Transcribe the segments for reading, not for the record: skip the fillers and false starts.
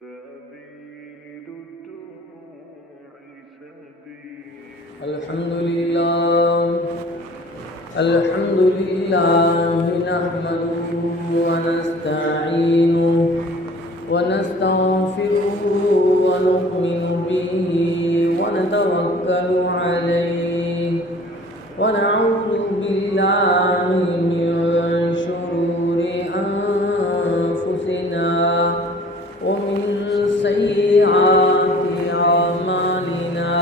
سبيل الدموع سبيل الحمد لله نحمده ونستعينه ونستغفره ونؤمن به ونتوكل عليه ونعوذ بالله من شرور أنفسنا ومن سيئات أعمالنا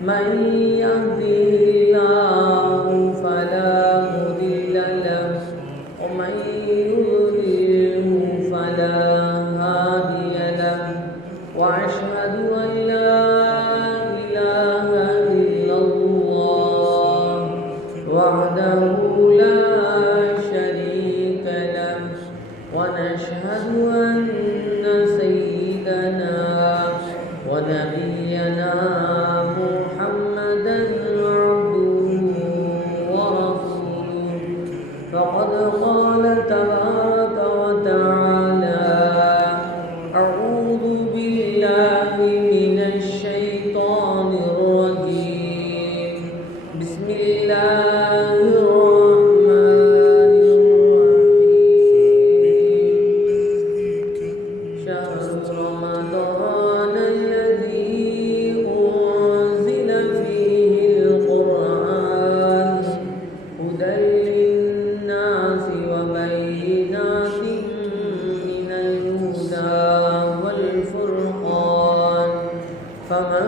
من يهده الله فلا مضل له ومن يضلله فلا هادي له وأشهد أن لا إله إلا الله وحده لا شريك له ونشهد أن سيدنا ونبينا محمدا عبده ورسوله فقد قال تبارك وتعالى أعوذ بالله من الشيطان الرجيم بسم الله الرحمن الرحيم شهر رمضان الذي أنزل فيه القرآن هدى للناس وبينات من الهدى والفرقان فمن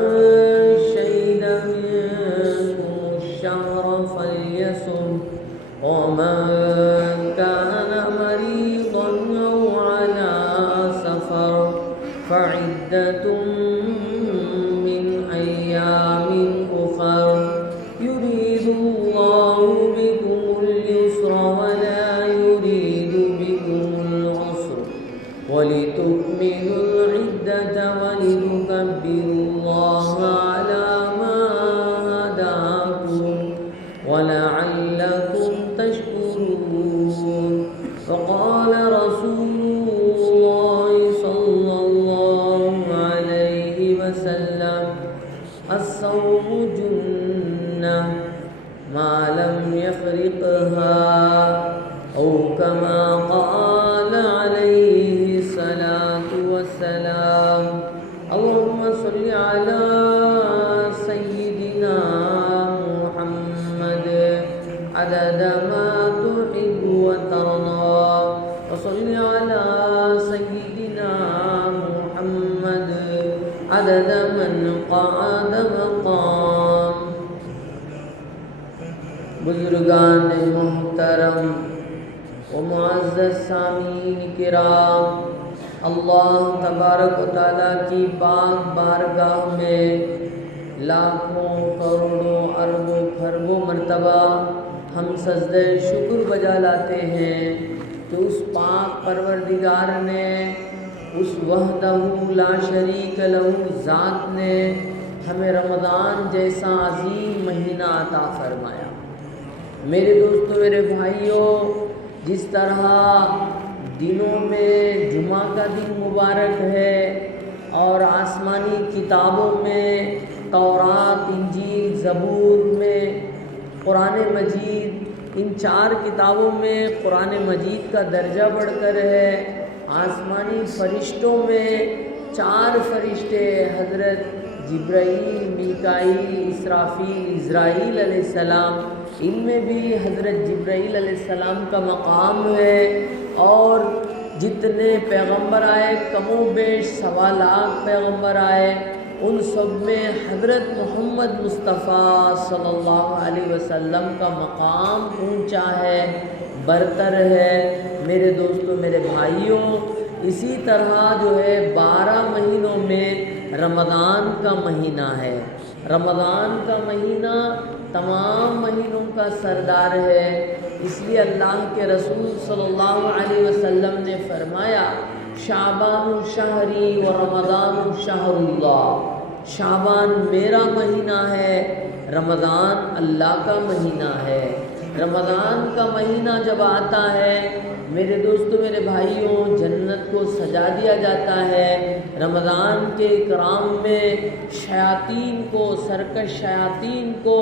شهد منكم الشهر فليصم ومن كان مريضا أو على سفر فعدة من أيام أخر يريد الله بكم اليسر ولا يريد بكم العسر ولتكملوا العدة ولتكبروا الله على ما هداكم ولعلكم تشكرون وقال رسول الله صلى الله عليه وسلم الصوم جنة ما لم يفرقها أو كما قال عليه الصلاة والسلام اللهم صل على سيدنا محمد عدد ما تحب وترضى وصل على سيدنا محمد عدد من قعد مقام بزرگان محترم و معزز سامعین کرام اللہ تبارک و تعالیٰ کی پاک بارگاہ میں لاکھوں کروڑوں اربوں خربوں مرتبہ ہم سجدہ شکر بجا لاتے ہیں کہ اس پاک پروردگار نے اس وحدہ لا شریک لہ ذات نے ہمیں رمضان جیسا عظیم مہینہ عطا فرمایا۔ میرے دوستو، میرے بھائیوں، جس طرح دنوں میں جمعہ کا دن مبارک ہے اور آسمانی کتابوں میں تورات، انجیل، زبور میں قرآن مجید، ان 4 کتابوں میں قرآن مجید کا درجہ بڑھ کر ہے، آسمانی فرشتوں میں 4 فرشتے حضرت جبرائیل، میکائیل، اسرافیل، عزرائیل علیہ السلام، ان میں بھی حضرت جبرائیل علیہ السلام کا مقام ہے، اور جتنے پیغمبر آئے کم و بیش 1.25 لاکھ پیغمبر آئے، ان سب میں حضرت محمد مصطفیٰ صلی اللہ علیہ وسلم کا مقام اونچا ہے، برتر ہے۔ میرے دوستو، میرے بھائیوں، اسی طرح جو ہے 12 مہینوں میں رمضان کا مہینہ ہے۔ رمضان کا مہینہ تمام مہینوں کا سردار ہے، اس لیے اللہ کے رسول صلی اللہ علیہ وسلم نے فرمایا شعبان شہری و رمضان شہر اللہ، شعبان میرا مہینہ ہے، رمضان اللہ کا مہینہ ہے۔ رمضان کا مہینہ جب آتا ہے میرے دوستوں میرے بھائیوں، جنت کو سجا دیا جاتا ہے۔ رمضان کے اکرام میں شیاطین کو، سرکش شیاطین کو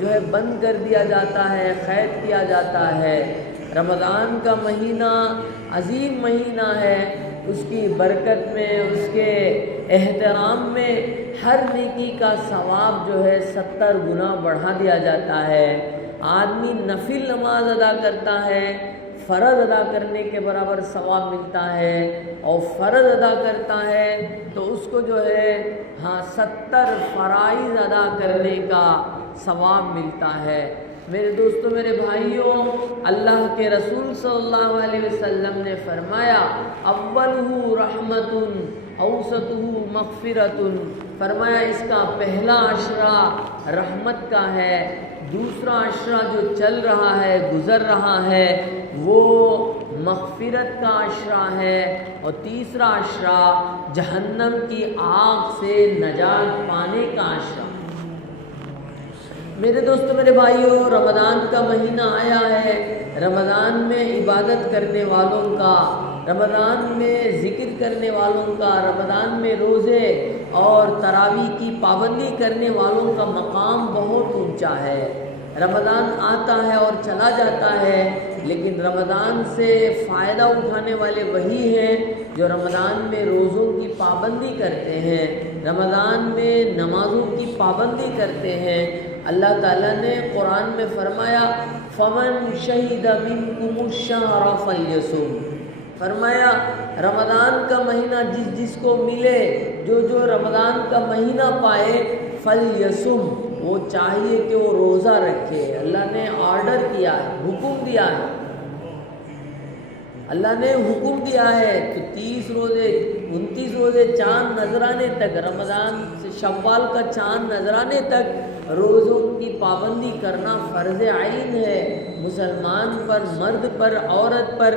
جو ہے بند کر دیا جاتا ہے، قید کیا جاتا ہے۔ رمضان کا مہینہ عظیم مہینہ ہے، اس کی برکت میں، اس کے احترام میں ہر نیکی کا ثواب جو ہے 70 گنا بڑھا دیا جاتا ہے۔ آدمی نفل نماز ادا کرتا ہے، فرض ادا کرنے کے برابر ثواب ملتا ہے، اور فرض ادا کرتا ہے تو اس کو جو ہے 70 فرائض ادا کرنے کا ثواب ملتا ہے۔ میرے دوستوں میرے بھائیوں، اللہ کے رسول صلی اللہ علیہ وسلم نے فرمایا اولہ رحمت اوسطہ مغفرۃ، فرمایا اس کا پہلا عشرہ رحمت کا ہے، دوسرا عشرہ جو چل رہا ہے، گزر رہا ہے، وہ مغفرت کا عشرہ ہے، اور تیسرا عشرہ جہنم کی آگ سے نجات پانے کا عشرہ۔ میرے دوستوں میرے بھائیوں، رمضان کا مہینہ آیا ہے، رمضان میں عبادت کرنے والوں کا، رمضان میں ذکر کرنے والوں کا، رمضان میں روزے اور تراویح کی پابندی کرنے والوں کا مقام بہت اونچا ہے۔ رمضان آتا ہے اور چلا جاتا ہے، لیکن رمضان سے فائدہ اٹھانے والے وہی ہیں جو رمضان میں روزوں کی پابندی کرتے ہیں، رمضان میں نمازوں کی پابندی کرتے ہیں۔ اللہ تعالیٰ نے قرآن میں فرمایا فمن شہد منکم الشہر فلیصم، فرمایا رمضان کا مہینہ جس جس کو ملے، جو جو رمضان کا مہینہ پائے، فلیصم، وہ چاہیے کہ وہ روزہ رکھے۔ اللہ نے آرڈر کیا ہے، حکم دیا ہے، اللہ نے حکم دیا ہے کہ 30 روزے 29 روزے چاند نظرانے تک، رمضان سے شوال کا چاند نظرانے تک روزوں کی پابندی کرنا فرض عین ہے مسلمان پر، مرد پر، عورت پر۔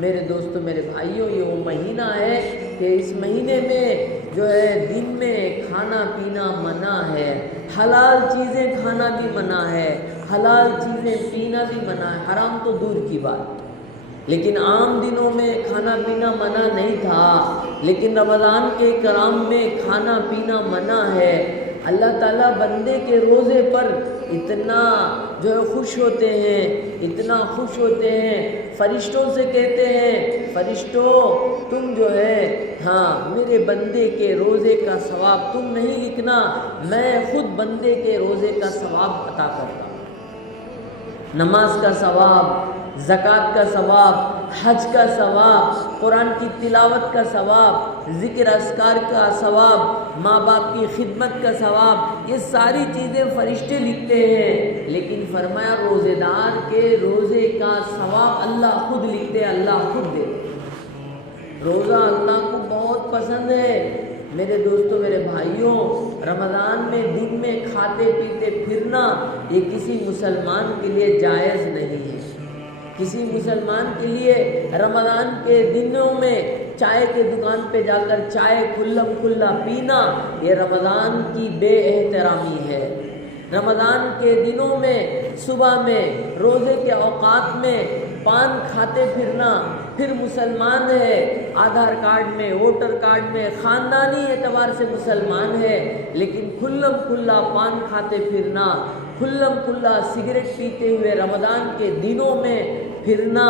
میرے دوستوں میرے بھائیوں، یہ وہ مہینہ ہے کہ اس مہینے میں جو ہے دن میں کھانا پینا منع ہے، حلال چیزیں کھانا بھی منع ہے، حلال چیزیں پینا بھی منع ہے، حرام تو دور کی بات، لیکن عام دنوں میں کھانا پینا منع نہیں تھا، لیکن رمضان کے کرام میں کھانا پینا منع ہے۔ اللہ تعالیٰ بندے کے روزے پر اتنا جو ہے خوش ہوتے ہیں، اتنا خوش ہوتے ہیں، فرشتوں سے کہتے ہیں فرشتوں تم جو ہے میرے بندے کے روزے کا ثواب تم نہیں لکھنا، میں خود بندے کے روزے کا ثواب عطا کرتا ہوں۔ نماز کا ثواب، زکوٰۃ کا ثواب، حج کا ثواب، قرآن کی تلاوت کا ثواب، ذکر اذکار کا ثواب، ماں باپ کی خدمت کا ثواب، یہ ساری چیزیں فرشتے لکھتے ہیں، لیکن فرمایا روزے دار کے روزے کا ثواب اللہ خود لکھتے ہیں، اللہ خود دیتے۔ روزہ اللہ کو بہت پسند ہے۔ میرے دوستوں میرے بھائیوں، رمضان میں دن میں کھاتے پیتے پھرنا یہ کسی مسلمان کے لیے جائز نہیں ہے۔ کسی مسلمان کے لیے رمضان کے دنوں میں چائے کے دکان پہ جا کر چائے کھلم کھلا پینا یہ رمضان کی بے احترامی ہے۔ رمضان کے دنوں میں صبح میں روزے کے اوقات میں پان کھاتے پھرنا، پھر مسلمان ہے، آدھار کارڈ میں، ووٹر کارڈ میں خاندانی اعتبار سے مسلمان ہے، لیکن کھلم کھلا پان کھاتے پھرنا، کھلم کھلا سگریٹ پیتے ہوئے رمضان کے دنوں میں پھرنا،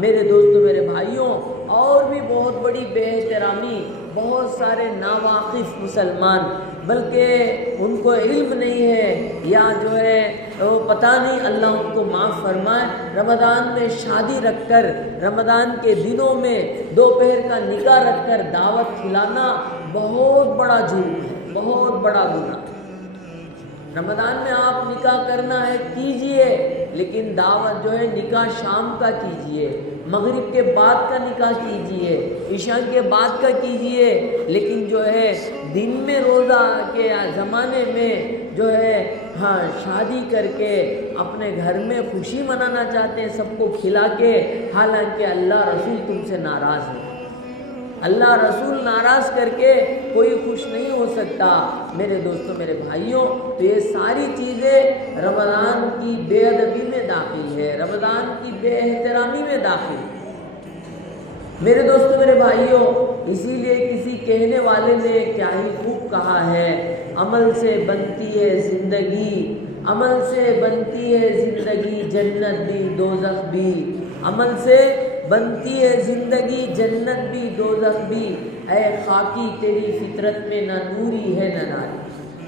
میرے دوستوں میرے بھائیوں، اور بھی بہت بڑی بے احترامی۔ بہت سارے ناواقف مسلمان، بلکہ ان کو علم نہیں ہے یا جو ہے وہ پتہ نہیں، اللہ ان کو معاف فرمائے، رمضان میں شادی رکھ کر، رمضان کے دنوں میں دوپہر کا نکاح رکھ کر دعوت کھلانا بہت بڑا جرم ہے، بہت بڑا گناہ۔ رمضان میں آپ نکاح کرنا ہے کیجئے، لیکن دعوت جو ہے نکاح شام کا کیجئے، مغرب کے بعد کا نکاح کیجئے، عشاء کے بعد کا کیجئے، لیکن جو ہے دن میں روزہ کے زمانے میں جو ہے شادی کر کے اپنے گھر میں خوشی منانا چاہتے ہیں سب کو کھلا کے، حالانکہ اللہ رسول تم سے ناراض ہے۔ اللہ رسول ناراض کر کے کوئی خوش نہیں ہو سکتا۔ میرے دوستوں میرے بھائیوں، تو یہ ساری چیزیں رمضان کی بے ادبی میں داخل ہے، رمضان کی بے احترامی میں داخل ہے۔ میرے دوستوں میرے بھائیوں، اسی لیے کسی کہنے والے نے کیا ہی خوب کہا ہے، عمل سے بنتی ہے زندگی، عمل سے بنتی ہے زندگی، جنت بھی دوزخ بھی، عمل سے بنتی ہے زندگی، جنت بھی دوزخ بھی، اے خاکی تیری فطرت میں نہ نوری ہے نہ ناری۔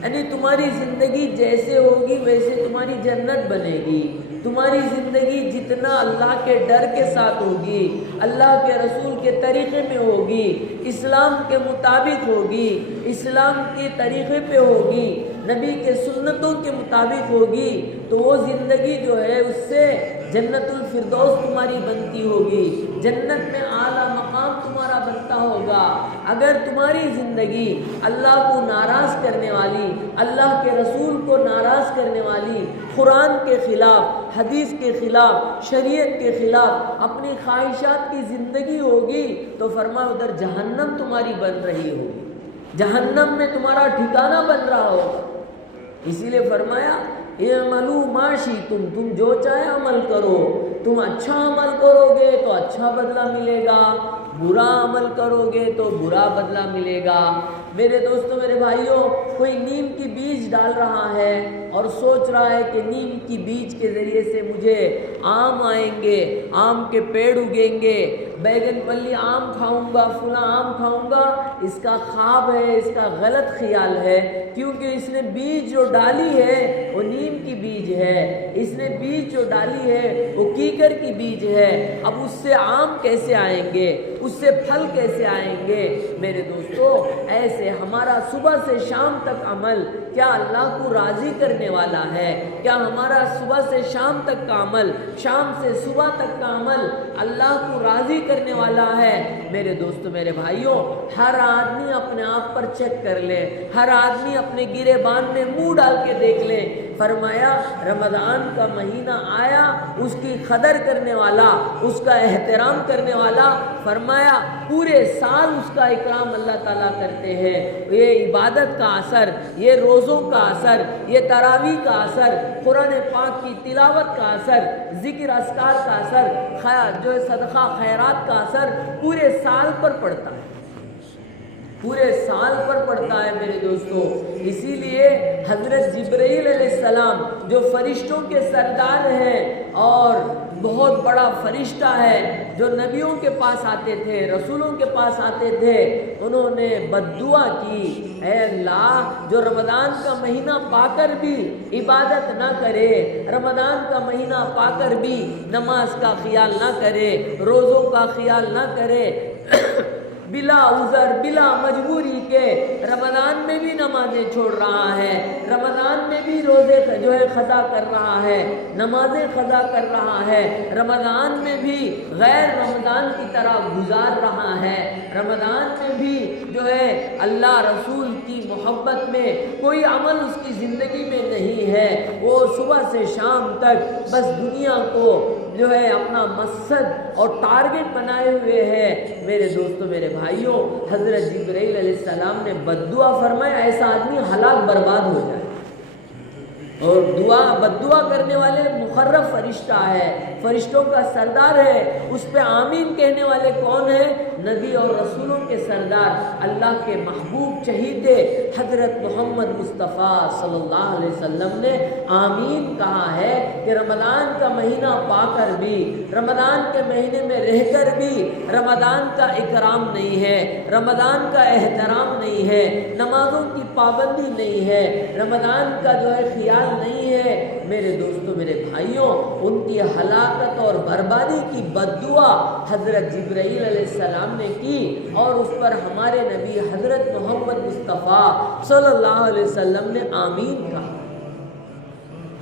یعنی تمہاری زندگی جیسے ہوگی ویسے تمہاری جنت بنے گی۔ تمہاری زندگی جتنا اللہ کے ڈر کے ساتھ ہوگی، اللہ کے رسول کے طریقے میں ہوگی، اسلام کے مطابق ہوگی، اسلام کے طریقے پہ ہوگی، نبی کے سنتوں کے مطابق ہوگی، تو وہ زندگی جو ہے اس سے جنت الفردوس تمہاری بنتی ہوگی، جنت میں اعلیٰ مقام تمہارا بنتا ہوگا۔ اگر تمہاری زندگی اللہ کو ناراض کرنے والی، اللہ کے رسول کو ناراض کرنے والی، قرآن کے خلاف، حدیث کے خلاف، شریعت کے خلاف اپنی خواہشات کی زندگی ہوگی، تو فرمایا ادھر جہنم تمہاری بن رہی ہوگی، جہنم میں تمہارا ٹھکانہ بن رہا ہوگا۔ اسی لیے فرمایا اعملوا ما شئتم، تم جو چاہے عمل کرو، تم اچھا عمل کرو گے تو اچھا بدلہ ملے گا، برا عمل کرو گے تو برا بدلہ ملے گا۔ میرے دوستوں میرے بھائیوں، کوئی نیم کی بیج ڈال رہا ہے اور سوچ رہا ہے کہ نیم کی بیج کے ذریعے سے مجھے آم آئیں گے، آم کے پیڑ اگیں گے، بیگن پلی آم کھاؤں گا، فلاں آم کھاؤں گا، اس کا خواب ہے، اس کا غلط خیال ہے، کیونکہ اس نے بیج جو ڈالی ہے وہ نیم کی بیج ہے، اس نے بیج جو ڈالی ہے وہ کیکر کی بیج ہے۔ اب اس سے آم کیسے آئیں گے، اس سے پھل کیسے آئیں گے؟ میرے دوستو، ایسے ہمارا صبح سے شام تک عمل کیا اللہ کو راضی کرنے والا ہے؟ کیا ہمارا صبح سے شام تک کا عمل، شام سے صبح تک کا عمل اللہ کو راضی کرنے والا ہے؟ میرے دوستو میرے بھائیوں، ہر آدمی اپنے آپ پر چیک کر لے، ہر آدمی اپنے گریبان میں منہ ڈال کے دیکھ لے۔ فرمایا رمضان کا مہینہ آیا، اس کی قدر کرنے والا، اس کا احترام کرنے والا، فرمایا پورے سال اس کا اکرام اللہ تعالیٰ کرتے ہیں۔ یہ عبادت کا اثر، یہ روزوں کا اثر، یہ تراویح کا اثر، قرآن پاک کی تلاوت کا اثر، ذکر اذکار کا اثر، جو صدقہ خیرات کا اثر پورے سال پر پڑتا ہے، پورے سال پر پڑتا ہے میرے دوستو۔ اسی لیے حضرت جبرائیل علیہ السلام جو فرشتوں کے سردار ہیں اور بہت بڑا فرشتہ ہے، جو نبیوں کے پاس آتے تھے، رسولوں کے پاس آتے تھے، انہوں نے بددعا کی، اے اللہ جو رمضان کا مہینہ پا کر بھی عبادت نہ کرے، رمضان کا مہینہ پا کر بھی نماز کا خیال نہ کرے، روزوں کا خیال نہ کرے، بلا عذر بلا مجبوری کے رمضان میں بھی نمازیں چھوڑ رہا ہے، رمضان میں بھی روزے جو ہے قضا کر رہا ہے، نمازیں قضا کر رہا ہے، رمضان میں بھی غیر رمضان کی طرح گزار رہا ہے، رمضان میں بھی جو ہے اللہ رسول کی محبت میں کوئی عمل اس کی زندگی میں نہیں ہے، وہ صبح سے شام تک بس دنیا کو جو ہے اپنا مقصد اور ٹارگٹ بنائے ہوئے ہے۔ میرے دوستو میرے بھائیوں، حضرت جبرائیل علیہ السلام نے بددعا فرمایا ایسا آدمی ہلاک برباد ہو جائے، اور بددعا کرنے والے مقرب فرشتہ ہے، فرشتوں کا سردار ہے، اس پہ آمین کہنے والے کون ہیں؟ نبی اور رسولوں کے سردار، اللہ کے محبوب چہیتے حضرت محمد مصطفیٰ صلی اللہ علیہ وسلم نے آمین کہا ہے کہ رمضان کا مہینہ پا کر بھی، رمضان کے مہینے میں رہ کر بھی رمضان کا اکرام نہیں ہے، رمضان کا احترام نہیں ہے، نمازوں کی پابندی نہیں ہے، رمضان کا جو ہے خیال نہیں ہے، میرے دوستو میرے بھائیوں، ان کی ہلاکت اور بربادی کی بددعا حضرت جبرائیل علیہ السلام نے کی، اور اس پر ہمارے نبی حضرت محمد مصطفیٰ صلی اللہ علیہ وسلم نے آمین کہا۔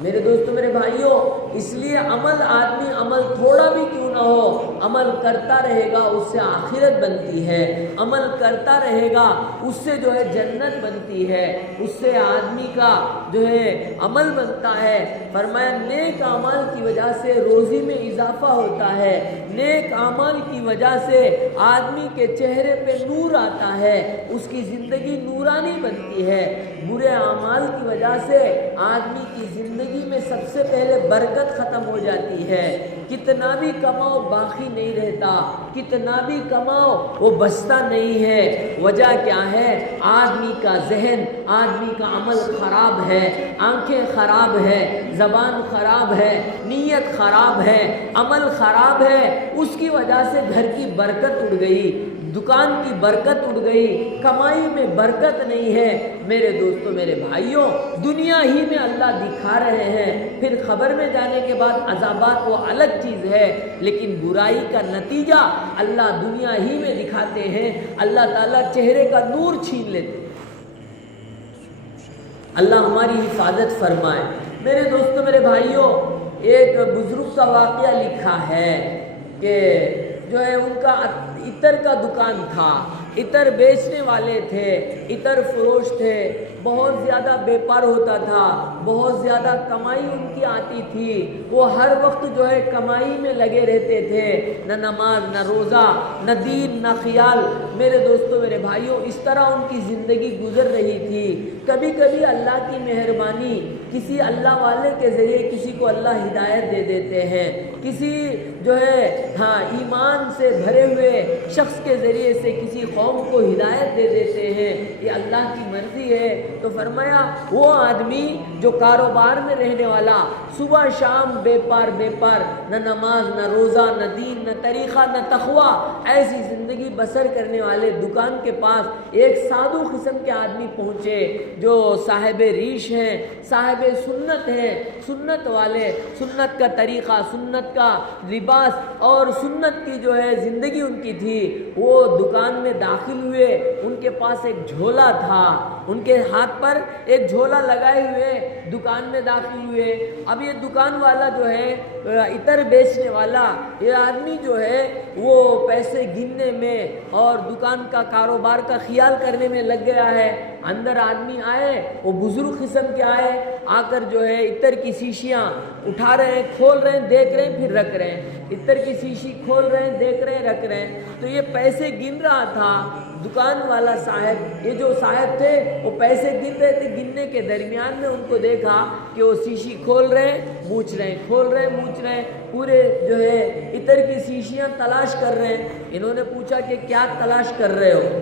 میرے دوستو میرے بھائیوں، اس لیے آدمی عمل تھوڑا بھی کیوں نہ ہو، عمل کرتا رہے گا اس سے آخرت بنتی ہے، عمل کرتا رہے گا اس سے جو ہے جنت بنتی ہے، اس سے آدمی کا جو ہے عمل بنتا ہے۔ فرمایا نیک اعمال کی وجہ سے روزی میں اضافہ ہوتا ہے، نیک اعمال کی وجہ سے آدمی کے چہرے پہ نور آتا ہے، اس کی زندگی نورانی بنتی ہے۔ برے اعمال کی وجہ سے آدمی کی زندگی میں سب سے پہلے برکت ختم ہو جاتی ہے، کتنا بھی کماؤ باقی نہیں رہتا، کتنا بھی کماؤ وہ بچتا نہیں ہے۔ وجہ کیا ہے؟ آدمی کا ذہن، آدمی کا عمل خراب ہے، آنکھیں خراب ہے، زبان خراب ہے، نیت خراب ہے، عمل خراب ہے، اس کی وجہ سے گھر کی برکت اڑ گئی، دکان کی برکت اڑ گئی، کمائی میں برکت نہیں ہے۔ میرے دوستوں، میرے بھائیوں، دنیا ہی میں اللہ دکھا رہے ہیں، پھر خبر میں جانے کے بعد عذابات وہ الگ چیز ہے، لیکن برائی کا نتیجہ اللہ دنیا ہی میں دکھاتے ہیں، اللہ تعالیٰ چہرے کا نور چھین لیتے ہیں۔ اللہ ہماری حفاظت فرمائے۔ میرے دوستوں، میرے بھائیوں، ایک بزرگ کا واقعہ لکھا ہے کہ جو ہے ان کا عطر کا دکان تھا، عطر بیچنے والے تھے، عطر فروش تھے، بہت زیادہ بیپار ہوتا تھا، بہت زیادہ کمائی ان کی آتی تھی، وہ ہر وقت جو ہے کمائی میں لگے رہتے تھے، نہ نماز، نہ روزہ، نہ دین، نہ خیال۔ میرے دوستوں، میرے بھائیوں، اس طرح ان کی زندگی گزر رہی تھی۔ کبھی کبھی اللہ کی مہربانی، کسی اللہ والے کے ذریعے کسی کو اللہ ہدایت دے دیتے ہیں، کسی جو ہے ایمان سے بھرے ہوئے شخص کے ذریعے سے کسی قوم کو ہدایت دے دیتے ہیں، یہ اللہ کی مرضی ہے۔ تو فرمایا وہ آدمی جو کاروبار میں رہنے والا، صبح شام بیپار، نہ نماز، نہ روزہ، نہ دین، نہ طریقہ، نہ تقویٰ، ایسی زندگی بسر کرنے والے دکان کے پاس ایک سادھو قسم کے آدمی پہنچے جو صاحب ریش ہیں، صاحب سنت ہیں، سنت والے، سنت کا طریقہ، سنت کا لباس اور سنت کی جو ہے زندگی ان کی تھی۔ وہ دکان میں داخل ہوئے، ان کے پاس ایک جھولا تھا، ان کے ہاتھ پر ایک جھولا لگائے ہوئے دکان میں داخل ہوئے۔ اب یہ دکان والا جو ہے عطر بیچنے والا، یہ آدمی جو ہے وہ پیسے گننے میں اور دکان کا کاروبار کا خیال کرنے میں لگ گیا ہے۔ اندر آدمی آئے، وہ بزرگ قسم کے آئے، آ کر جو ہے عطر کی شیشیاں اٹھا رہے ہیں، کھول رہے ہیں، دیکھ رہے ہیں، پھر رکھ رہے ہیں، عطر کی شیشی کھول رہے ہیں، دیکھ رہے ہیں، رکھ رہے ہیں۔ تو یہ پیسے گن رہا تھا دکان والا صاحب، یہ جو صاحب تھے وہ پیسے گن رہے تھے، گننے کے درمیان میں ان کو دیکھا کہ وہ شیشی کھول رہے ہیں، موچ رہے ہیں، کھول رہے ہیں، موچ رہے ہیں، پورے جو ہے عطر کی شیشیاں تلاش کر رہے ہیں۔ انہوں نے پوچھا کہ کیا تلاش کر رہے ہو؟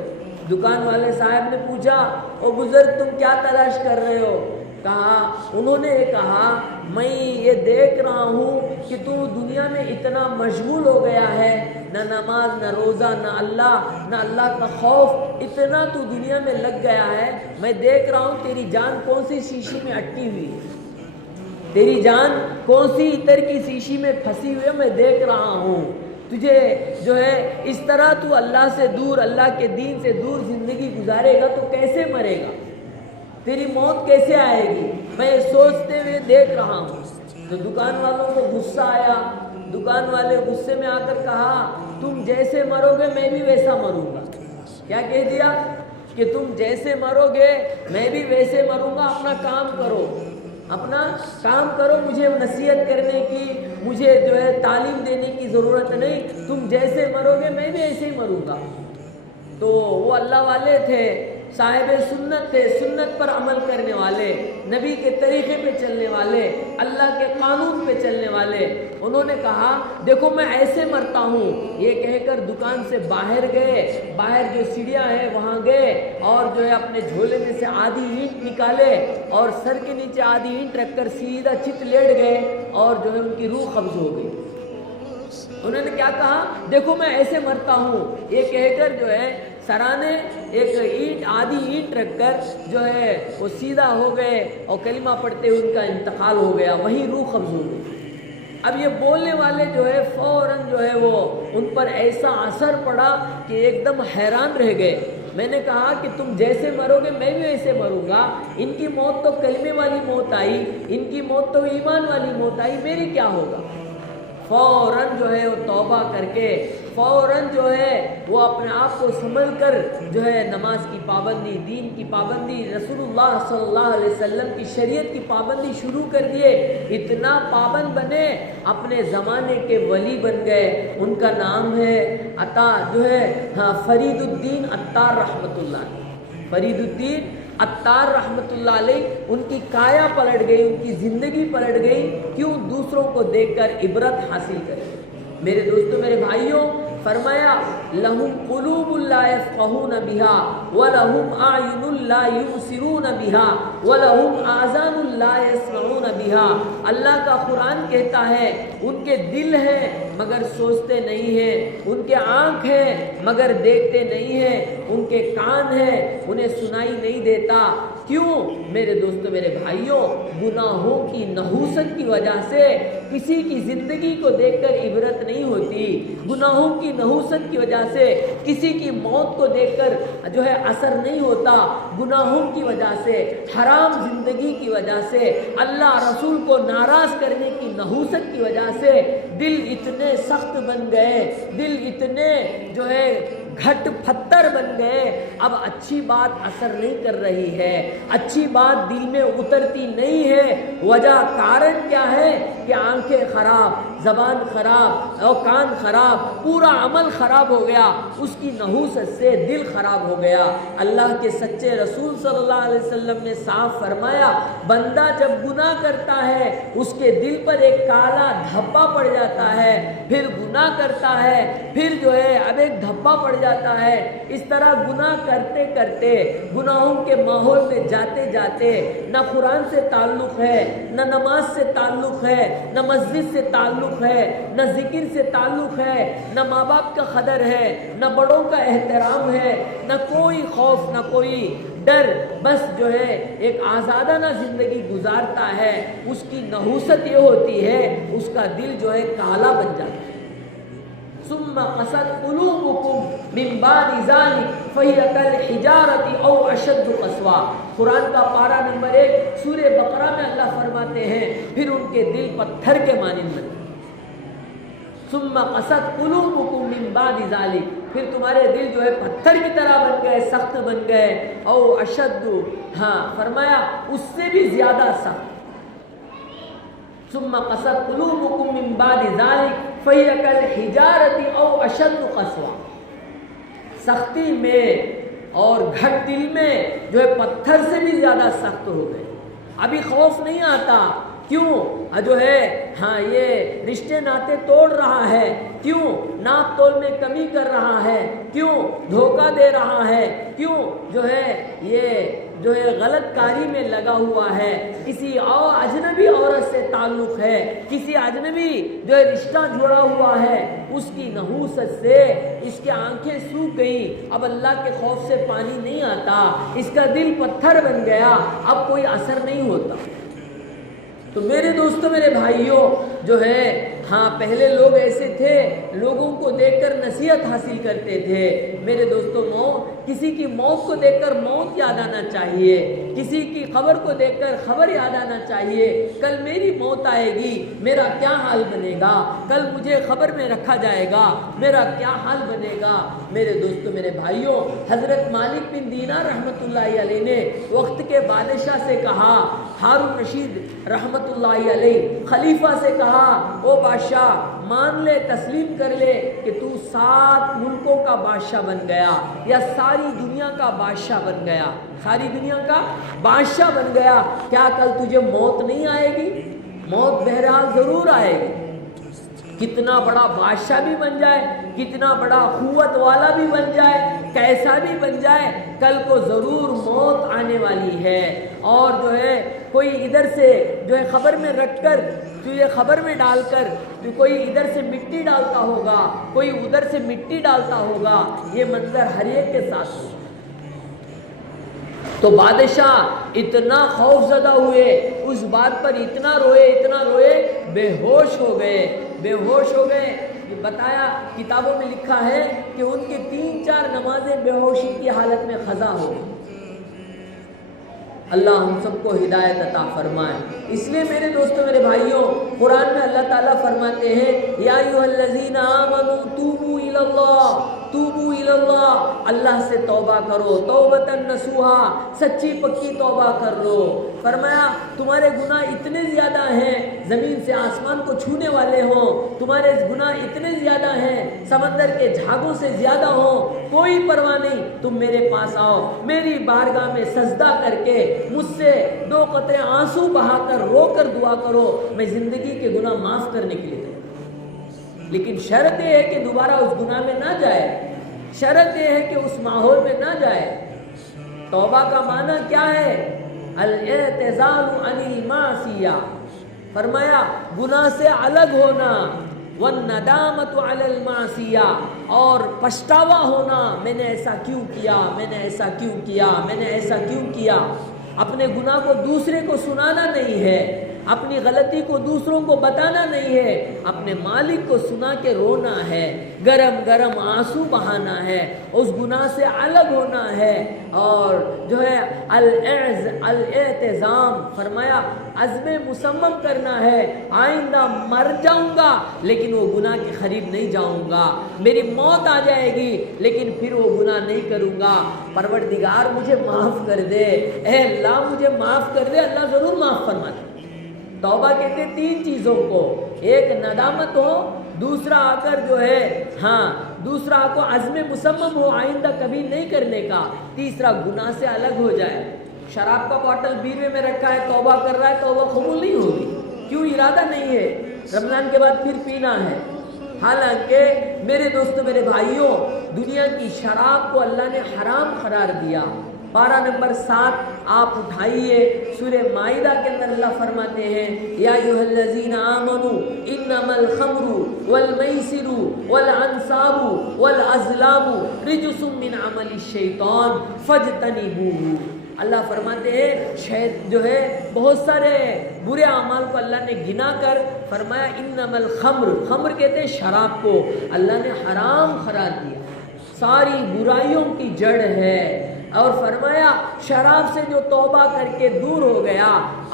دکان والے صاحب نے پوچھا، او بزرگ تم کیا تلاش کر رہے ہو؟ انہوں نے کہا میں یہ دیکھ رہا ہوں کہ تو دنیا میں اتنا مشغول ہو گیا ہے، نہ نماز، نہ روزہ، نہ اللہ کا خوف، اتنا تو دنیا میں لگ گیا ہے، میں دیکھ رہا ہوں تیری جان کون سی شیشی میں اٹکی ہوئی ہے، تیری جان کون سی عطر کی شیشی میں پھنسی ہوئی ہے، میں دیکھ رہا ہوں تجھے جو ہے اس طرح تو اللہ سے دور، اللہ کے دین سے دور زندگی گزارے گا تو کیسے مرے گا، تیری موت کیسے آئے گی، میں سوچتے ہوئے دیکھ رہا ہوں۔ تو دکان والوں کو غصہ آیا، دکان والے غصے میں آ کر کہا تم جیسے مرو گے میں بھی ویسا مروں گا۔ کیا کہہ دیا کہ تم جیسے مرو گے میں بھی ویسے مروں گا، اپنا کام کرو، اپنا کام کرو، مجھے نصیحت کرنے کی، مجھے جو ہے تعلیم دینے کی ضرورت نہیں، تم جیسے مرو گے میں بھی ایسے ہی مروں گا۔ تو وہ اللہ والے تھے، صاحب سنت تھے، سنت پر عمل کرنے والے، نبی کے طریقے پہ چلنے والے، اللہ کے قانون پہ چلنے والے۔ انہوں نے کہا دیکھو میں ایسے مرتا ہوں، یہ کہہ کر دکان سے باہر گئے، باہر جو سیڑھیاں ہیں وہاں گئے اور جو ہے اپنے جھولے میں سے آدھی اینٹ نکالے اور سر کے نیچے آدھی اینٹ رکھ کر سیدھا چت لیٹ گئے اور جو ہے ان کی روح قبض ہو گئی۔ انہوں نے کیا کہا دیکھو میں ایسے مرتا ہوں، یہ کہہ کر جو ہے سرانے ایک اینٹ، آدھی اینٹ رکھ کر جو ہے وہ سیدھا ہو گئے اور کلمہ پڑھتے ہوئے ان کا انتقال ہو گیا، وہیں روح قبض ہو گئی۔ اب یہ بولنے والے جو ہے فوراً جو ہے وہ ان پر ایسا اثر پڑا کہ ایک دم حیران رہ گئے۔ میں نے کہا کہ تم جیسے مرو گے میں بھی ویسے مروں گا، ان کی موت تو کلمے والی موت آئی، ان کی موت تو ایمان والی موت آئی، میری کیا ہوگا؟ فوراً جو ہے وہ توبہ کر کے فوراً جو ہے وہ اپنے آپ کو سنبھل کر جو ہے نماز کی پابندی، دین کی پابندی، رسول اللہ صلی اللہ علیہ وسلم کی شریعت کی پابندی شروع کر دیے، اتنا پابند بنے اپنے زمانے کے ولی بن گئے۔ ان کا نام ہے عطا جو ہے فرید الدین عطار رحمۃ اللہ علیہ، فرید الدین عطار رحمۃ اللہ علیہ۔ ان کی کایا پلٹ گئی، ان کی زندگی پلٹ گئی، کیوں؟ دوسروں کو دیکھ کر عبرت حاصل کریں۔ میرے دوستوں، میرے بھائیوں، فرمایا لہم قلوب لا یفقہون بہا ولہم اعین لا یبصرون بہا ولہم آذان لا یسمعون بہا۔ اللہ کا قرآن کہتا ہے ان کے دل ہیں مگر سوچتے نہیں ہیں، ان کے آنکھ ہیں مگر دیکھتے نہیں ہیں، ان کے کان ہیں انہیں سنائی نہیں دیتا۔ کیوں؟ میرے دوستوں، میرے بھائیوں، گناہوں کی نحوست کی وجہ سے کسی کی زندگی کو دیکھ کر عبرت نہیں ہوتی، گناہوں کی نحوست کی وجہ سے کسی کی موت کو دیکھ کر جو ہے اثر نہیں ہوتا، گناہوں کی وجہ سے، حرام زندگی کی وجہ سے، اللہ رسول کو ناراض کرنے کی نحوست کی وجہ سے دل اتنے سخت بن گئے، دل اتنے جو ہے گھٹ پتھر بن گئے، اب اچھی بات اثر نہیں کر رہی ہے، اچھی بات دل میں اترتی نہیں ہے۔ وجہ کارن کیا ہے کہ آنکھیں خراب، زبان خراب اور کان خراب، پورا عمل خراب ہو گیا، اس کی نحوست سے دل خراب ہو گیا۔ اللہ کے سچے رسول صلی اللہ علیہ وسلم نے صاف فرمایا، بندہ جب گناہ کرتا ہے اس کے دل پر ایک کالا دھبا پڑ جاتا ہے، پھر گناہ کرتا ہے، پھر جو ہے اب ایک دھبا پڑ جاتا ہے۔ اس طرح گناہ کرتے کرتے، گناہوں کے ماحول میں جاتے جاتے، نہ قرآن سے تعلق ہے، نہ نماز سے تعلق ہے، نہ مسجد سے تعلق ہے، نہ ذکر سے تعلق ہے، نہ ماں باپ کا قدر ہے، نہ بڑوں کا احترام ہے، نہ کوئی خوف، نہ کوئی ڈر، بس جو ہے ایک آزادانہ زندگی گزارتا ہے۔ اس کی نحوست یہ ہوتی ہے، اس کا دل جو ہے کالا بن جاتا ہے۔ ثم قست قلوبکم من بعد ذلک فہی کالحجارۃ او اشد قسوا۔ قرآن کا پارہ نمبر 1 سورہ بقرہ میں اللہ فرماتے ہیں پھر ان کے دل پتھر کے مانند بنے۔ ثم قست قلوبکم من بعد ذلک، پھر تمہارے دل جو ہے پتھر کی طرح بن گئے، سخت بن گئے، او اشد، فرمایا اس سے بھی زیادہ سخت۔ ثم قست قلوبکم من بعد ذلک فہی کالحجارۃ او اشد قسوا۔ سختی میں اور گھٹ دل میں جو ہے پتھر سے بھی زیادہ سخت ہو گئے۔ ابھی خوف نہیں آتا، کیوں؟ جو ہے یہ رشتے ناطے توڑ رہا ہے، کیوں؟ ناپ تول میں کمی کر رہا ہے، کیوں؟ دھوکہ دے رہا ہے، کیوں؟ جو ہے یہ جو ہے غلط کاری میں لگا ہوا ہے، کسی اور اجنبی عورت سے تعلق ہے، کسی اجنبی جو ہے رشتہ جڑا ہوا ہے، اس کی نحوست سے اس کی آنکھیں سوکھ گئی، اب اللہ کے خوف سے پانی نہیں آتا، اس کا دل پتھر بن گیا، اب کوئی اثر نہیں ہوتا۔ تو میرے دوستوں، میرے بھائیوں، جو ہے پہلے لوگ ایسے تھے، لوگوں کو دیکھ کر نصیحت حاصل کرتے تھے۔ میرے دوستوں، کسی کی موت کو دیکھ کر موت یاد آنا چاہیے، کسی کی خبر کو دیکھ کر خبر یاد آنا چاہیے، کل میری موت آئے گی، میرا کیا حال بنے گا، کل مجھے خبر میں رکھا جائے گا، میرا کیا حال بنے گا۔ میرے دوستوں، میرے بھائیوں، حضرت مالک بن دینار رحمۃ اللہ علیہ نے وقت کے بادشاہ سے کہا، ہارون رشید رحمۃ اللہ علیہ خلیفہ سے کہا، او بادشاہ مان لے، تسلیم کر لے کہ تو 7 ملکوں کا بادشاہ بن گیا، یا ساری دنیا کا بادشاہ بن گیا، ساری دنیا کا بادشاہ بن گیا، کیا کل تجھے موت نہیں آئے گی؟ موت بہرحال ضرور آئے گی، کتنا بڑا بادشاہ بھی بن جائے، کتنا بڑا قوت والا بھی بن جائے، کیسا بھی بن جائے، کل کو ضرور موت آنے والی ہے۔ اور جو ہے کوئی ادھر سے جو ہے خبر میں رکھ کر، تجھے خبر میں ڈال کر، تو کوئی ادھر سے مٹی ڈالتا ہوگا، کوئی ادھر سے مٹی ڈالتا ہوگا، یہ منظر ہر ایک کے ساتھ ہوگا۔ تو بادشاہ اتنا خوف زدہ ہوئے، اس بات پر اتنا روئے، بے ہوش ہو گئے۔ یہ بتایا کتابوں میں لکھا ہے کہ ان کے 3-4 نمازیں بے ہوشی کی حالت میں قضا ہو گئی۔ اللہ ہم سب کو ہدایت عطا فرمائے۔ اس لیے میرے دوستوں میرے بھائیوں، قرآن میں اللہ تعالیٰ فرماتے ہیں یا ایھا الذین آمنوا توبوا الی اللہ، توبوا الی اللہ، اللہ سے توبہ کرو، توبۃ نصوحا، سچی پکی توبہ کر لو۔ فرمایا تمہارے گناہ اتنے زیادہ ہیں زمین سے آسمان کو چھونے والے ہوں، تمہارے گناہ اتنے زیادہ ہیں سمندر کے جھاگوں سے زیادہ ہوں، کوئی پرواہ نہیں، تم میرے پاس آؤ، میری بارگاہ میں سجدہ کر کے مجھ سے 2 قطرے آنسو بہا کر رو کر دعا کرو، میں زندگی کے گناہ معاف کرنے کے لیے تیار۔ لیکن شرط یہ ہے کہ دوبارہ اس گناہ میں نہ جائے، شرط یہ ہے کہ اس ماحول میں نہ جائے۔ توبہ کا معنی کیا ہے؟ الاعتزال عن المعصیہ، فرمایا گناہ سے الگ ہونا، والندامۃ علی المعصیہ، اور پچھتاوا ہونا، میں نے ایسا کیوں کیا، میں نے ایسا کیوں کیا، میں نے ایسا کیوں کیا۔ اپنے گناہ کو دوسرے کو سنانا نہیں ہے، اپنی غلطی کو دوسروں کو بتانا نہیں ہے، اپنے مالک کو سنا کے رونا ہے، گرم گرم آنسو بہانا ہے، اس گناہ سے الگ ہونا ہے، اور جو ہے الاعتزام، فرمایا عزم مصمم کرنا ہے، آئندہ مر جاؤں گا لیکن وہ گناہ کے قریب نہیں جاؤں گا، میری موت آ جائے گی لیکن پھر وہ گناہ نہیں کروں گا، پروردگار مجھے معاف کر دے، اے اللہ مجھے معاف کر دے، اللہ ضرور معاف فرما دے۔ توبہ کہتے ہیں 3 چیزوں کو، ایک ندامت ہو، دوسرا آ کر جو ہے دوسرا آ کو عزم مصمم ہو آئندہ کبھی نہیں کرنے کا، تیسرا گناہ سے الگ ہو جائے۔ شراب کا باٹل بیوے میں رکھا ہے، توبہ کر رہا ہے، توبہ قبول نہیں ہوگی، کیوں؟ ارادہ نہیں ہے، رمضان کے بعد پھر پینا ہے۔ حالانکہ میرے دوستوں میرے بھائیوں، دنیا کی شراب کو اللہ نے حرام قرار دیا۔ پارہ نمبر 7 آپ اٹھائیے، سورہ مائدہ کے اندر اللہ فرماتے ہیں یا ایھا الذین آمنوا انما الخمر والمیسر والانصاب والازلام رجس من عمل الشیطان فاجتنبوہ۔ اللہ فرماتے ہیں جو ہے بہت سارے برے اعمال کو اللہ نے گنا کر فرمایا انما الخمر، خمر کہتے ہیں شراب کو، اللہ نے حرام قرار دیا، ساری برائیوں کی جڑ ہے، اور فرمایا شراب سے جو توبہ کر کے دور ہو گیا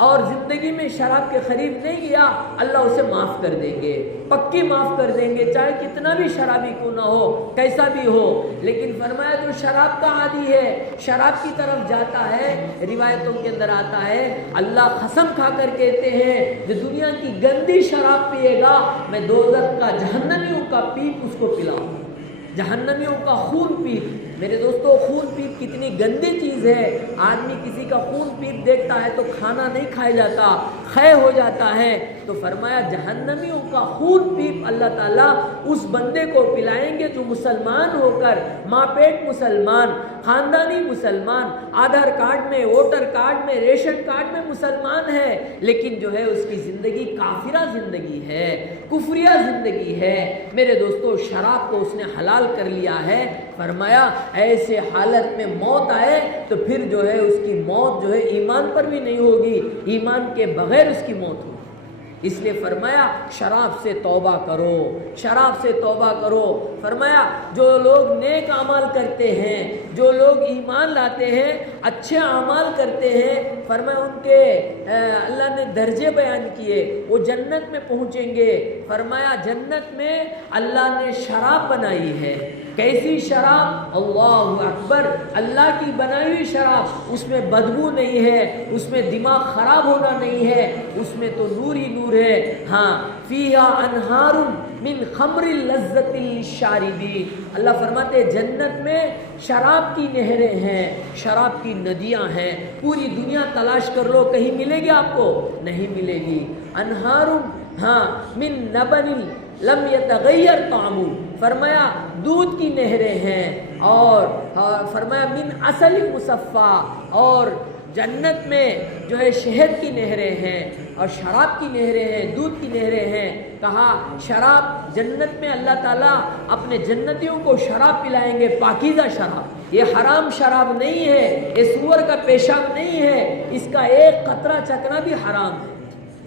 اور زندگی میں شراب کے قریب نہیں گیا، اللہ اسے معاف کر دیں گے، پکی معاف کر دیں گے، چاہے کتنا بھی شرابی کیوں نہ ہو، کیسا بھی ہو۔ لیکن فرمایا جو شراب کا عادی ہے، شراب کی طرف جاتا ہے، روایتوں کے اندر آتا ہے اللہ قسم کھا کر کہتے ہیں جو دنیا کی گندی شراب پیے گا میں دوزخ کا جہنمیوں کا پیپ اس کو پلاؤں، جہنمیوں کا خون پیپ۔ میرے دوستو خون پیپ کتنی گندی چیز ہے، آدمی کسی کا خون پیپ دیکھتا ہے تو کھانا نہیں کھایا جاتا، خے ہو جاتا ہے، تو فرمایا جہنمیوں کا خون پیپ اللہ تعالیٰ اس بندے کو پلائیں گے جو مسلمان ہو کر، ماں پیٹ مسلمان، خاندانی مسلمان، آدھار کارڈ میں، ووٹر کارڈ میں، ریشن کارڈ میں مسلمان ہے، لیکن جو ہے اس کی زندگی کافرہ زندگی ہے، کفریہ زندگی ہے۔ میرے دوستو شراب کو اس نے حلال کر لیا ہے، فرمایا ایسے حالت میں موت آئے تو پھر جو ہے اس کی موت جو ہے ایمان پر بھی نہیں ہوگی، ایمان کے بغیر اس کی موت ہوگی۔ اس لیے فرمایا شراب سے توبہ کرو، شراب سے توبہ کرو۔ فرمایا جو لوگ نیک اعمال کرتے ہیں، جو لوگ ایمان لاتے ہیں، اچھے اعمال کرتے ہیں، فرمایا ان کے اللہ نے درجے بیان کیے، وہ جنت میں پہنچیں گے۔ فرمایا جنت میں اللہ نے شراب بنائی ہے، کیسی شراب؟ اللہ اکبر، اللہ کی بنائی ہوئی شراب، اس میں بدبو نہیں ہے، اس میں دماغ خراب ہونا نہیں ہے، اس میں تو نور ہی نور ہے۔ ہاں فیہا انہار من خمر لذۃ للشاربین، اللہ فرماتے ہیں جنت میں شراب کی نہریں ہیں، شراب کی ندیاں ہیں، پوری دنیا تلاش کر لو کہیں ملے گی آپ کو؟ نہیں ملے گی۔ انہار من لبن لم یتغیر طعمہ، فرمایا دودھ کی نہریں ہیں، اور فرمایا من عسل مصفا، اور جنت میں جو ہے شہد کی نہریں ہیں اور شراب کی نہریں ہیں، دودھ کی نہریں ہیں۔ کہا شراب جنت میں اللہ تعالیٰ اپنے جنتیوں کو شراب پلائیں گے، پاکیزہ شراب، یہ حرام شراب نہیں ہے، یہ سور کا پیشاب نہیں ہے، اس کا ایک قطرہ چکنا بھی حرام ہے،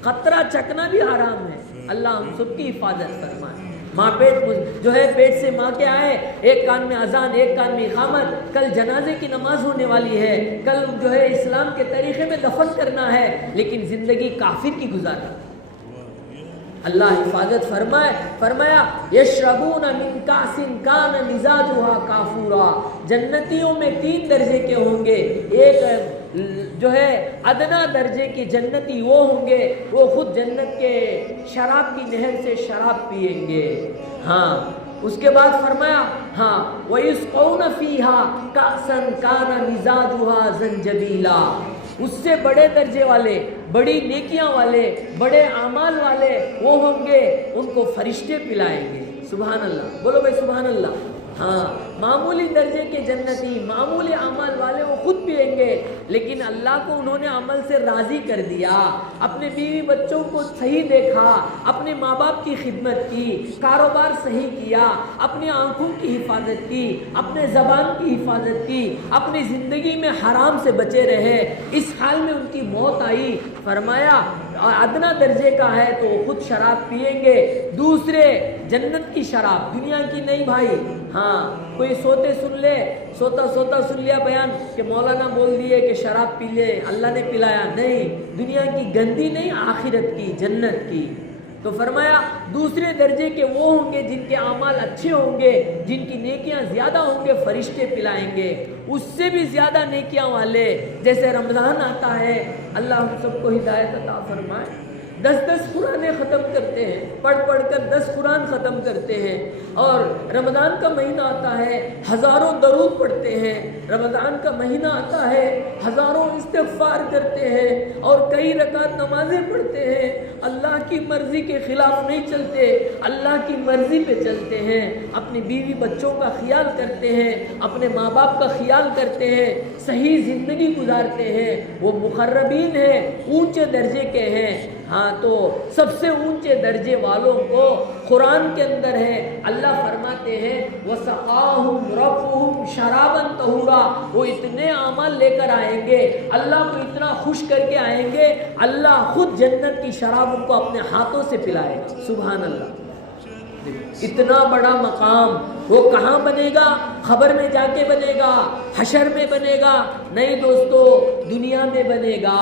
قطرہ چکنا بھی حرام ہے۔ اللہ ہم سب کی حفاظت فرمائے۔ ماں پیٹ سے ماں کے آئے، ایک کان میں اذان ایک کان میں اقامت، کل جنازے کی نماز ہونے والی ہے، کل اسلام کے طریقے میں دفن کرنا ہے، لیکن زندگی کافر کی گزاری۔ اللہ حفاظت فرمایا یشربون من کأس کان مزاجها کافورا، جنتیوں میں 3 درجے کے ہوں گے، ایک ادنا درجے کے جنتی وہ ہوں گے، وہ خود جنت کے شراب کی نہر سے شراب پئیں گے۔ ہاں اس کے بعد فرمایا وَيُسْقَوْنَ فِيهَا كَأْسًا كَانَ مِزَاجُهَا زَنْجَبِيلًا، اس سے بڑے درجے والے، بڑی نیکیاں والے، بڑے اعمال والے وہ ہوں گے، ان کو فرشتے پلائیں گے۔ سبحان اللہ، بولو بھائی سبحان اللہ۔ ہاں معمولی درجے کے جنتی، معمولی عمل والے وہ خود پئیں گے، لیکن اللہ کو انہوں نے عمل سے راضی کر دیا، اپنے بیوی بچوں کو صحیح دیکھا، اپنے ماں باپ کی خدمت کی، کاروبار صحیح کیا، اپنی آنکھوں کی حفاظت کی، اپنے زبان کی حفاظت کی، اپنی زندگی میں حرام سے بچے رہے، اس حال میں ان کی موت آئی، فرمایا ادنا درجے کا ہے تو وہ خود شراب پئیں گے، دوسرے جنت کی شراب، دنیا کی نہیں بھائی۔ ہاں کوئی سوتا سن لیا بیان کہ مولانا بول دیے کہ شراب پی لے، اللہ نے پلایا، نہیں، دنیا کی گندی نہیں، آخرت کی، جنت کی۔ تو فرمایا دوسرے درجے کے وہ ہوں گے جن کے اعمال اچھے ہوں گے، جن کی نیکیاں زیادہ ہوں گے، فرشتے پلائیں گے، اس سے بھی زیادہ نیکیاں والے، جیسے رمضان آتا ہے، اللہ ہم سب کو ہدایت عطا فرمائے، 10 قرآنیں ختم کرتے ہیں، پڑھ کر 10 قرآن ختم کرتے ہیں، اور رمضان کا مہینہ آتا ہے ہزاروں درود پڑھتے ہیں، رمضان کا مہینہ آتا ہے ہزاروں استغفار کرتے ہیں، اور کئی رکعت نمازیں پڑھتے ہیں، اللہ کی مرضی کے خلاف نہیں چلتے، اللہ کی مرضی پہ چلتے ہیں، اپنی بیوی بچوں کا خیال کرتے ہیں، اپنے ماں باپ کا خیال کرتے ہیں، صحیح زندگی گزارتے ہیں، وہ مقربین ہیں، اونچے درجے کے ہیں۔ ہاں تو سب سے اونچے درجے والوں کو قرآن کے اندر ہے، اللہ فرماتے ہیں وَسَقَاهُمْ رَبُّهُمْ شَرَابًا طَهُورًا، وہ اتنے اعمال لے کر آئیں گے، اللہ کو اتنا خوش کر کے آئیں گے، اللہ خود جنت کی شراب ان کو اپنے ہاتھوں سے پلائے گا۔ سبحان اللہ، اتنا بڑا مقام وہ کہاں بنے گا؟ خبر میں جا کے بنے گا، حشر میں بنے گا؟ نہیں دوستو، دنیا میں بنے گا۔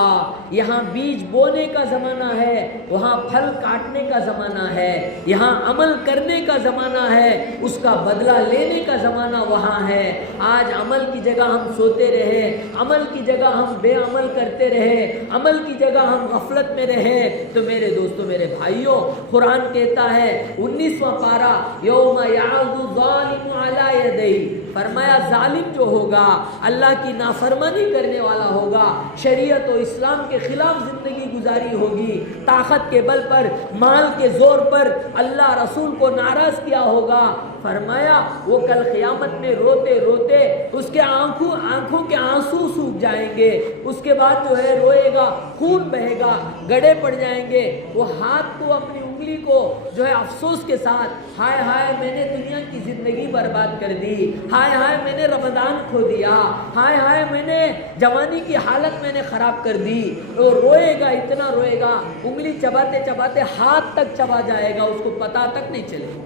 یہاں بیج بونے کا زمانہ ہے، وہاں پھل کاٹنے کا زمانہ ہے، یہاں عمل کرنے کا زمانہ ہے، اس کا بدلہ لینے کا زمانہ وہاں ہے۔ آج عمل کی جگہ ہم سوتے رہے، عمل کی جگہ ہم بے عمل کرتے رہے، عمل کی جگہ ہم غفلت میں رہے، تو میرے دوستو، میرے بھائیوں، قرآن کہتا ہے 19واں پارہ، یوم یعض الظالم علی یدیہ، فرمایا ظالم جو ہوگا، اللہ کی نافرمانی کرنے والا ہوگا، شریعت و اسلام کے خلاف زندگی گزاری ہوگی، طاقت کے بل پر، مال کے زور پر اللہ رسول کو ناراض کیا ہوگا، فرمایا وہ کل قیامت میں روتے روتے اس کے آنکھوں کے آنسو سوکھ جائیں گے، اس کے بعد روئے گا، خون بہے گا، گڑے پڑ جائیں گے، وہ ہاتھ کو، اپنی انگلی کو افسوس کے ساتھ، ہائے ہائے میں نے دنیا کی زندگی برباد کر دی، ہائے ہائے میں نے رمضان کھو دیا، ہائے ہائے میں نے جوانی کی حالت میں نے خراب کر دی، وہ روئے گا، اتنا روئے گا، انگلی چباتے چباتے ہاتھ تک چبا جائے گا، اس کو پتہ تک نہیں چلے گا،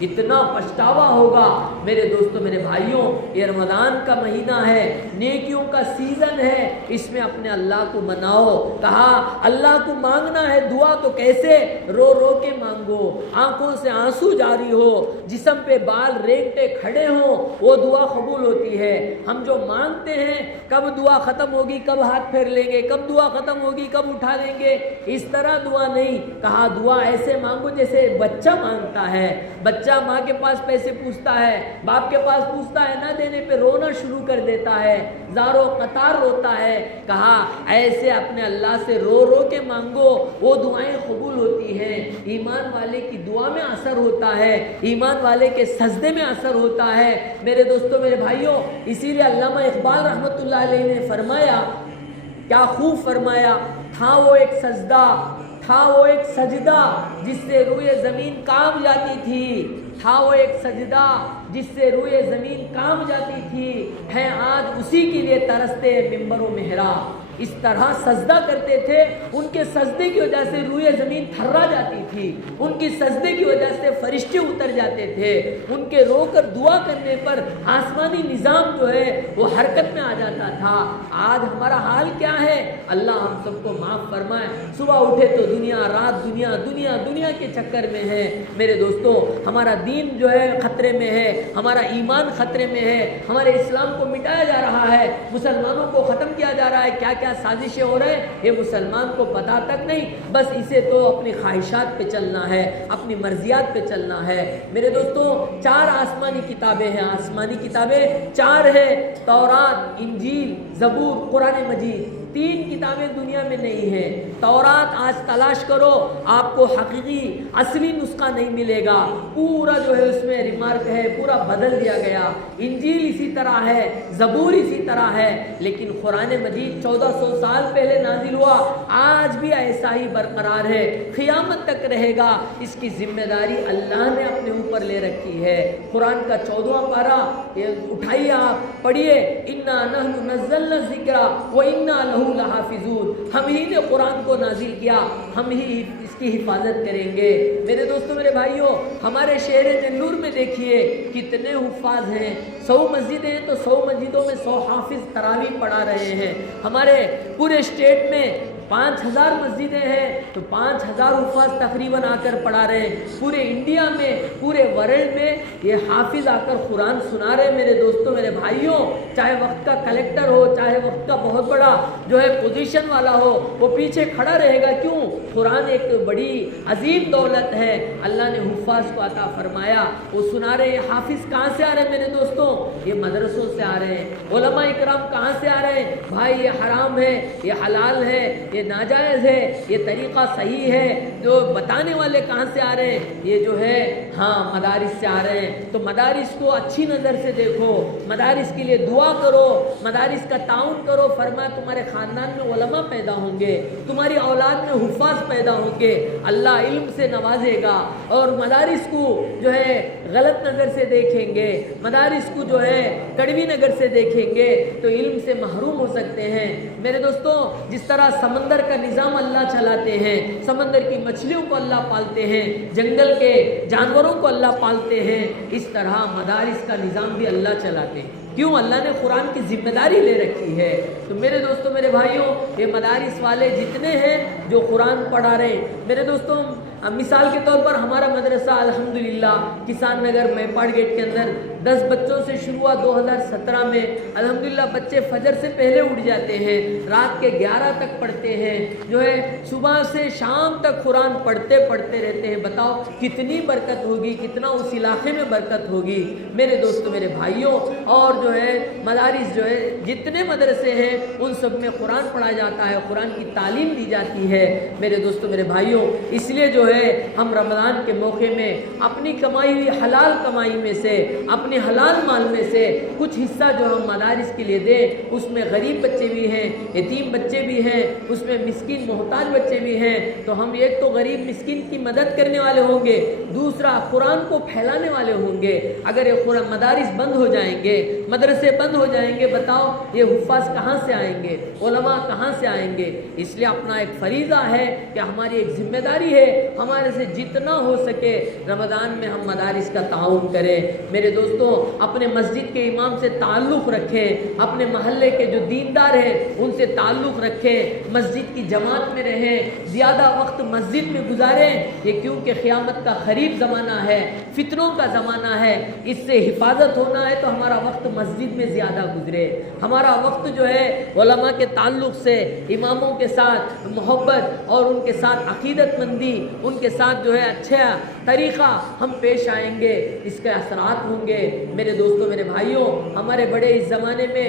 اتنا پچھتاوا ہوگا۔ میرے دوستوں، میرے بھائیوں، یہ رمضان کا مہینہ ہے، نیکیوں کا سیزن ہے، اس میں اپنے اللہ کو مناؤ۔ کہا اللہ کو مانگنا ہے دعا تو کیسے؟ رو رو کے مانگو، آنکھوں سے آنسو جاری ہو، جسم پہ بال رینگٹے کھڑے ہوں، وہ دعا قبول ہوتی ہے۔ ہم جو مانگتے ہیں، کب دعا ختم ہوگی، کب ہاتھ پھیر لیں گے، کب دعا ختم ہوگی، کب اٹھا لیں گے، اس طرح دعا نہیں۔ کہا دعا ایسے مانگو جیسے بچہ مانگتا ہے، بچہ ماں کے پاس پیسے پوچھتا ہے، باپ کے پاس پوچھتا ہے، نہ دینے پہ رونا شروع کر دیتا ہے، زارو قطار روتا ہے۔ کہا ایسے اپنے اللہ سے رو رو کے مانگو، وہ دعائیں قبول ہوتی ہیں۔ ایمان والے کی دعا میں اثر ہوتا ہے، ایمان والے کے سجدے میں اثر ہوتا ہے۔ میرے دوستوں، میرے بھائیوں، اسی لیے علامہ اقبال رحمۃ اللہ علیہ نے فرمایا، کیا خوب فرمایا، تھا وہ ایک سجدہ، تھا وہ ایک سجدہ جس سے روئے زمین کانپ جاتی تھی، تھا وہ ایک سجدہ جس سے روئے زمین کام جاتی تھی، ہیں آج اسی کے لیے ترستے منبر و محراب۔ اس طرح سجدہ کرتے تھے، ان کے سجدے کی وجہ سے روئے زمین تھرا جاتی تھی، ان کی سجدے کی وجہ سے فرشتے اتر جاتے تھے، ان کے رو کر دعا کرنے پر آسمانی نظام جو ہے وہ حرکت میں آ جاتا تھا۔ آج ہمارا حال کیا ہے؟ اللہ ہم سب کو معاف فرمائے۔ صبح اٹھے تو دنیا، رات دنیا، دنیا دنیا کے چکر میں ہے۔ میرے دوستو، ہمارا دین جو ہے خطرے میں ہے، ہمارا ایمان خطرے میں ہے، ہمارے اسلام کو مٹایا جا رہا ہے، مسلمانوں کو ختم کیا جا رہا ہے۔ کیا کیا سازشیں ہو رہے ہیں یہ مسلمان کو پتا تک نہیں، بس اسے تو اپنی خواہشات پہ چلنا ہے، اپنی مرضیات پہ چلنا ہے۔ میرے دوستو، 4 آسمانی کتابیں ہیں، آسمانی کتابیں 4 ہیں، تورات، انجیل، زبور، قرآن مجید۔ 3 کتابیں دنیا میں نہیں ہیں۔ تورات آج تلاش کرو، آپ کو حقیقی اصلی نسخہ نہیں ملے گا، پورا جو ہے اس میں ریمارک ہے، پورا بدل دیا گیا۔ انجیل اسی طرح ہے، زبور اسی طرح ہے، لیکن قرآن مجید 1400 سال پہلے نازل ہوا، آج بھی ایسا ہی برقرار ہے، قیامت تک رہے گا۔ اس کی ذمہ داری اللہ نے اپنے اوپر لے رکھی ہے۔ قرآن کا 14واں پارہ اٹھائیے، آپ پڑھیے، انا نحن نزلنا الذکر وانا لہ لحافظون۔ ہم ہی نے قرآن کو نازل کیا، ہم ہی اس کی حفاظت کریں گے۔ میرے دوستو، میرے بھائیوں، ہمارے شہر نور میں دیکھیے کتنے حفاظ ہیں۔ 100 مسجدیں ہیں تو 100 مسجدوں میں 100 حافظ تراویح پڑھا رہے ہیں۔ ہمارے پورے اسٹیٹ میں 5000 مسجدیں ہیں تو 5000 حفاظ تقریباً آ کر پڑھا رہے ہیں۔ پورے انڈیا میں، پورے ورلڈ میں یہ حافظ آ کر قرآن سنا رہے ہیں۔ میرے دوستوں، میرے بھائیوں، چاہے وقت کا کلیکٹر ہو، چاہے وقت کا بہت بڑا جو ہے پوزیشن والا ہو، وہ پیچھے کھڑا رہے گا۔ کیوں؟ قرآن ایک بڑی عظیم دولت ہے، اللہ نے حفاظ کو عطا فرمایا، وہ سنا رہے ہیں۔ حافظ کہاں سے آ رہے ہیں میرے دوستوں؟ یہ مدرسوں سے آ رہے ہیں۔ علماء اکرام کہاں سے آ رہے ہیں؟ بھائی یہ حرام ہے، یہ حلال ہے، یہ ناجائز ہے، یہ طریقہ صحیح ہے، جو بتانے والے کہاں سے آ رہے ہیں؟ یہ جو ہے مدارس سے آ رہے ہیں۔ تو مدارس کو اچھی نظر سے دیکھو، مدارس کے لیے دعا کرو، مدارس کا تعاون کرو۔ فرمایا تمہارے خاندان میں علماء پیدا ہوں گے، تمہاری اولاد میں حفاظ پیدا ہوں گے، اللہ علم سے نوازے گا۔ اور مدارس کو جو ہے غلط نظر سے دیکھیں گے، مدارس کو جو ہے کڑوی نظر سے دیکھیں گے تو علم سے محروم ہو سکتے ہیں۔ میرے دوستوں، جس طرح سمندر کا نظام اللہ چلاتے ہیں، سمندر کی مچھلیوں کو اللہ پالتے ہیں، جنگل کے جانوروں کو اللہ پالتے ہیں، اس طرح مدارس کا نظام بھی اللہ چلاتے ہیں۔ کیوں؟ اللہ نے قرآن کی ذمہ داری لے رکھی ہے۔ تو میرے دوستوں، میرے بھائیوں، یہ مدارس والے جتنے ہیں جو قرآن پڑھا رہے ہیں، میرے دوستوں، مثال کے طور پر ہمارا مدرسہ الحمدللہ کسان نگر میپاڑ گیٹ کے اندر 10 بچوں سے شروع ہوا 2017 میں۔ الحمدللہ بچے فجر سے پہلے اٹھ جاتے ہیں، رات کے 11 تک پڑھتے ہیں، جو ہے صبح سے شام تک قرآن پڑھتے رہتے ہیں۔ بتاؤ کتنی برکت ہوگی، کتنا اس علاقے میں برکت ہوگی۔ میرے دوستوں، میرے بھائیوں، اور جو ہے مدارس جو ہے جتنے مدرسے ہیں ان سب میں قرآن پڑھا جاتا ہے، قرآن کی تعلیم دی جاتی ہے۔ میرے دوستوں، میرے بھائیوں، اس لیے جو ہے ہم رمضان کے موقع میں اپنی کمائی ہوئی حلال کمائی میں سے، اپنے حلال مال میں سے کچھ حصہ جو ہم مدارس کے لیے دیں۔ اس میں غریب بچے بھی ہیں، یتیم بچے بھی ہیں، اس میں مسکین محتاج بچے بھی ہیں۔ تو ہم ایک تو غریب مسکین کی مدد کرنے والے ہوں گے، دوسرا قرآن کو پھیلانے والے ہوں گے۔ اگر یہ قرآن مدارس بند ہو جائیں گے، مدرسے بند ہو جائیں گے، بتاؤ یہ حفاظ کہاں سے آئیں گے، علماء کہاں سے آئیں گے؟ اس لیے اپنا ایک فریضہ ہے کہ ہماری ایک ذمہ داری ہے، ہمارے سے جتنا ہو سکے رمضان میں ہم مدارس کا تعاون کریں۔ میرے دوستوں، اپنے مسجد کے امام سے تعلق رکھیں، اپنے محلے کے جو دیندار ہیں ان سے تعلق رکھیں، مسجد کی جماعت میں رہیں، زیادہ وقت مسجد میں گزاریں۔ یہ کیونکہ قیامت کا قریب زمانہ ہے، فتنوں کا زمانہ ہے، اس سے حفاظت ہونا ہے تو ہمارا وقت مسجد میں زیادہ گزرے، ہمارا وقت جو ہے علماء کے تعلق سے، اماموں کے ساتھ محبت اور ان کے ساتھ عقیدت مندی، ان کے ساتھ جو ہے اچھا طریقہ ہم پیش آئیں گے، اس کے اثرات ہوں گے۔ میرے دوستوں، میرے بھائیوں، ہمارے بڑے اس زمانے میں